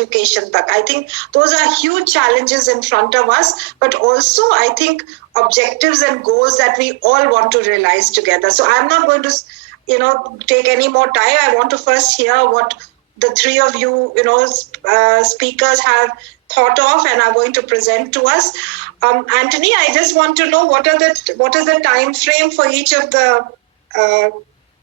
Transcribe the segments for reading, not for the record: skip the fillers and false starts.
education tak. I think those are huge challenges in front of us, but also I think objectives and goals that we all want to realize together. So I'm not going to, take any more time. I want to first hear what the three of you, speakers have thought of and are going to present to us. Anthony, I just want to know what is the time frame for each of the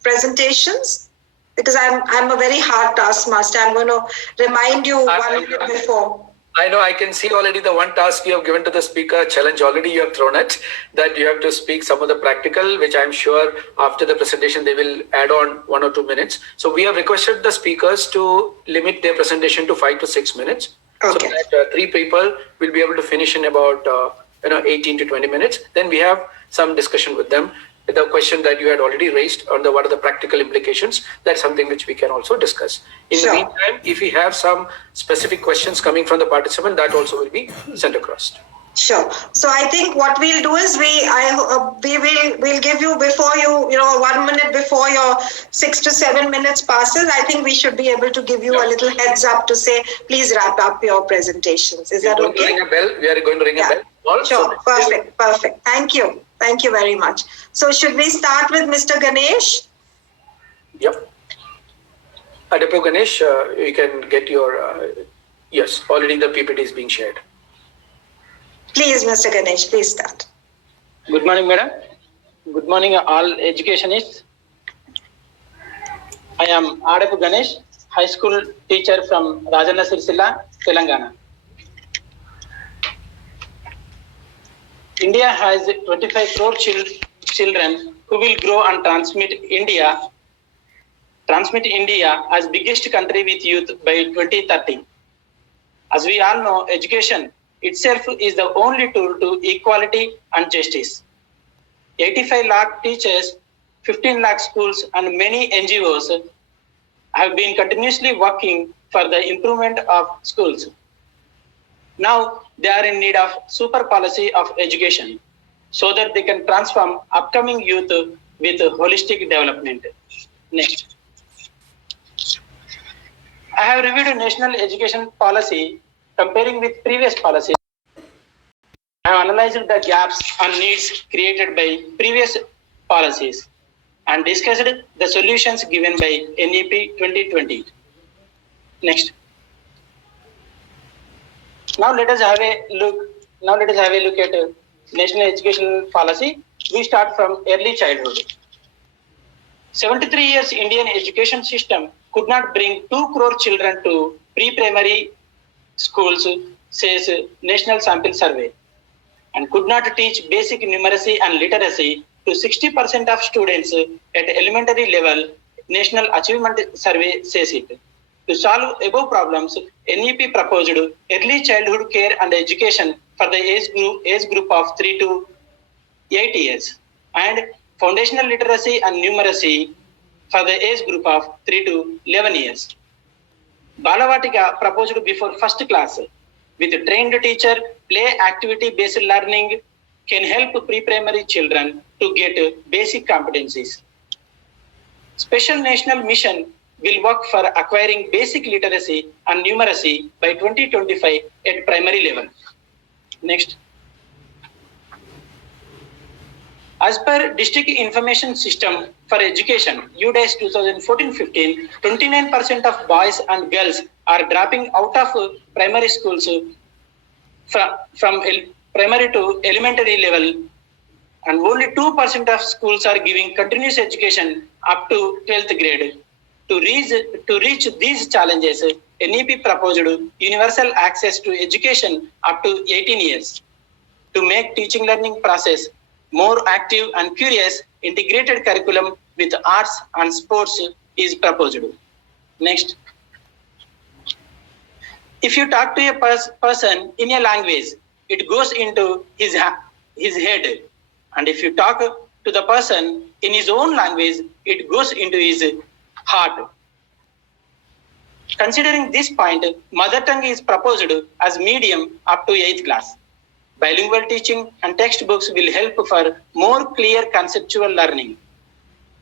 presentations? Because I'm a very hard taskmaster. I'm going to remind you one minute before. I know, I can see already the one task you have given to the speaker, challenge already you have thrown it, that you have to speak some of the practical, which I'm sure after the presentation they will add on 1 or 2 minutes. So we have requested the speakers to limit their presentation to 5 to 6 minutes. Okay. So that 3 people will be able to finish in about 18 to 20 minutes. Then we have some discussion with them. The question that you had already raised on what are the practical implications, that's something which we can also discuss. In the meantime, if we have some specific questions coming from the participant, that also will be sent across. Sure. So I think what we'll do is we'll give you before 1 minute before your 6 to 7 minutes passes. I think we should be able to give you a little heads up to say, please wrap up your presentations. Is that okay? We are going to ring a bell. Also, sure. Perfect. Thank you. Thank you very much. So should we start with Mr. Ganesh? Yep. Adepu Ganesh, you can get your, yes, already the PPT is being shared. Please, Mr. Ganesh, please start. Good morning, madam. Good morning, all educationists. I am Adepu Ganesh, high school teacher from Rajanna, Sircilla, Telangana. India has 25 crore children who will grow and transmit India as biggest country with youth by 2030. As we all know, education itself is the only tool to equality and justice. 85 lakh teachers, 15 lakh schools and many NGOs have been continuously working for the improvement of schools. Now they are in need of super policy of education so that they can transform upcoming youth with holistic development. Next. I have reviewed a national education policy comparing with previous policies. I have analyzed the gaps and needs created by previous policies and discussed the solutions given by NEP 2020. Next. Now let us have a look at national education policy. We start from early childhood. 73 years Indian education system could not bring 2 crore children to pre-primary schools, says National Sample Survey, and could not teach basic numeracy and literacy to 60% of students at elementary level, National Achievement Survey says it. To solve above problems, NEP proposed early childhood care and education for the age group of 3 to 8 years and foundational literacy and numeracy for the age group of 3 to 11 years. Balavatika proposed before first class with a trained teacher, play activity based learning can help pre-primary children to get basic competencies. Special national mission will work for acquiring basic literacy and numeracy by 2025 at primary level. Next. As per District Information System for Education, UDAS 2014-15, 29% of boys and girls are dropping out of primary schools from primary to elementary level, and only 2% of schools are giving continuous education up to 12th grade. To reach these challenges, NEP proposed universal access to education up to 18 years. To make teaching learning process more active and curious, integrated curriculum with arts and sports is proposed. Next. If you talk to a person in a language, it goes into his head. And if you talk to the person in his own language, it goes into his heart. Considering this point, mother tongue is proposed as medium up to 8th class. Bilingual teaching and textbooks will help for more clear conceptual learning.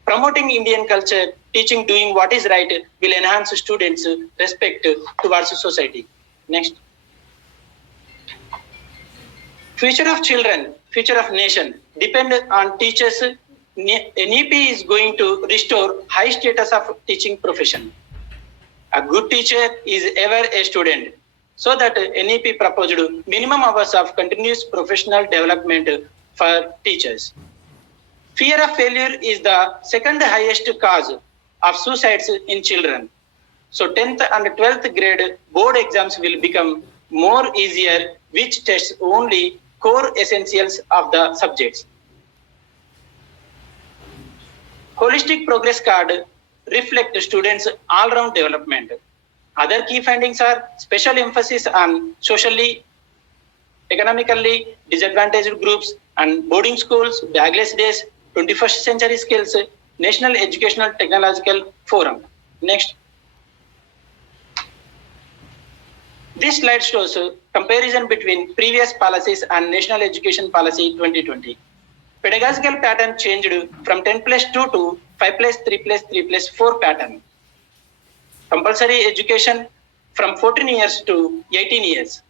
Promoting Indian culture, teaching doing what is right will enhance students' respect towards society. Next. Future of children, future of nation depend on teachers. NEP is going to restore high status of teaching profession. A good teacher is ever a student. So that NEP proposed minimum hours of continuous professional development for teachers. Fear of failure is the second highest cause of suicides in children. So 10th and 12th grade board exams will become more easier, which tests only core essentials of the subjects. Holistic progress card reflect students' all-round development. Other key findings are special emphasis on socially, economically disadvantaged groups and boarding schools, bagless days, 21st century skills, National Educational Technological Forum. Next. This slide shows a comparison between previous policies and National Education Policy 2020. Pedagogical pattern changed from 10+2 to 5+3+3+4 pattern. Compulsory education from 14 years to 18 years.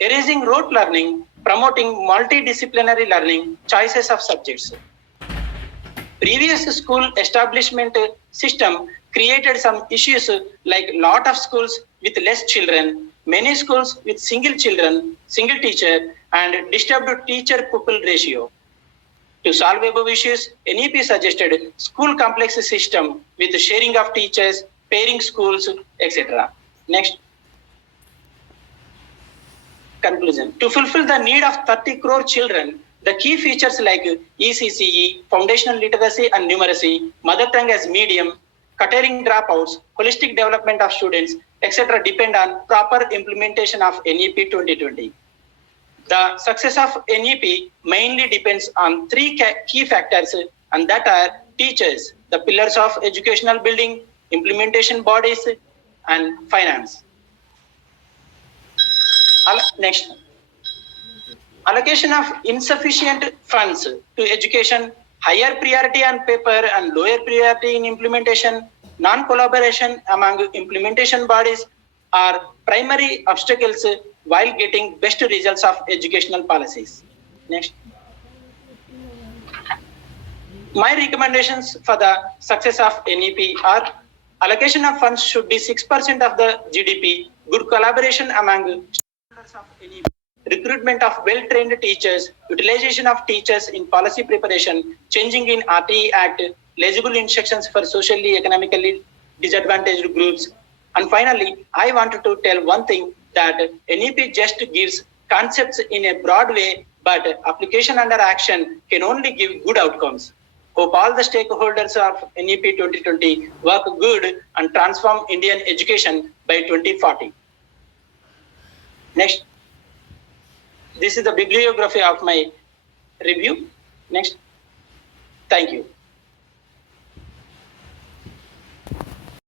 Erasing rote learning, promoting multidisciplinary learning, choices of subjects. Previous school establishment system created some issues like lot of schools with less children, many schools with single children, single teacher, and disturbed teacher-pupil ratio. To solve above issues, NEP suggested school complex system with sharing of teachers, pairing schools, etc. Next. Conclusion. To fulfill the need of 30 crore children, the key features like ECCE, foundational literacy and numeracy, mother tongue as medium, curtailing dropouts, holistic development of students, etc. depend on proper implementation of NEP 2020. The success of NEP mainly depends on three key factors, and that are teachers, the pillars of educational building, implementation bodies, and finance. Next. Allocation of insufficient funds to education, higher priority on paper and lower priority in implementation, non-collaboration among implementation bodies are primary obstacles while getting best results of educational policies. Next. My recommendations for the success of NEP are allocation of funds should be 6% of the GDP, good collaboration among stakeholders of NEP, recruitment of well-trained teachers, utilization of teachers in policy preparation, changing in RTE Act, legible instructions for socially, economically disadvantaged groups. And finally, I wanted to tell one thing, that NEP just gives concepts in a broad way, but application under action can only give good outcomes. Hope all the stakeholders of NEP 2020 work good and transform Indian education by 2040. Next. This is the bibliography of my review. Next. Thank you.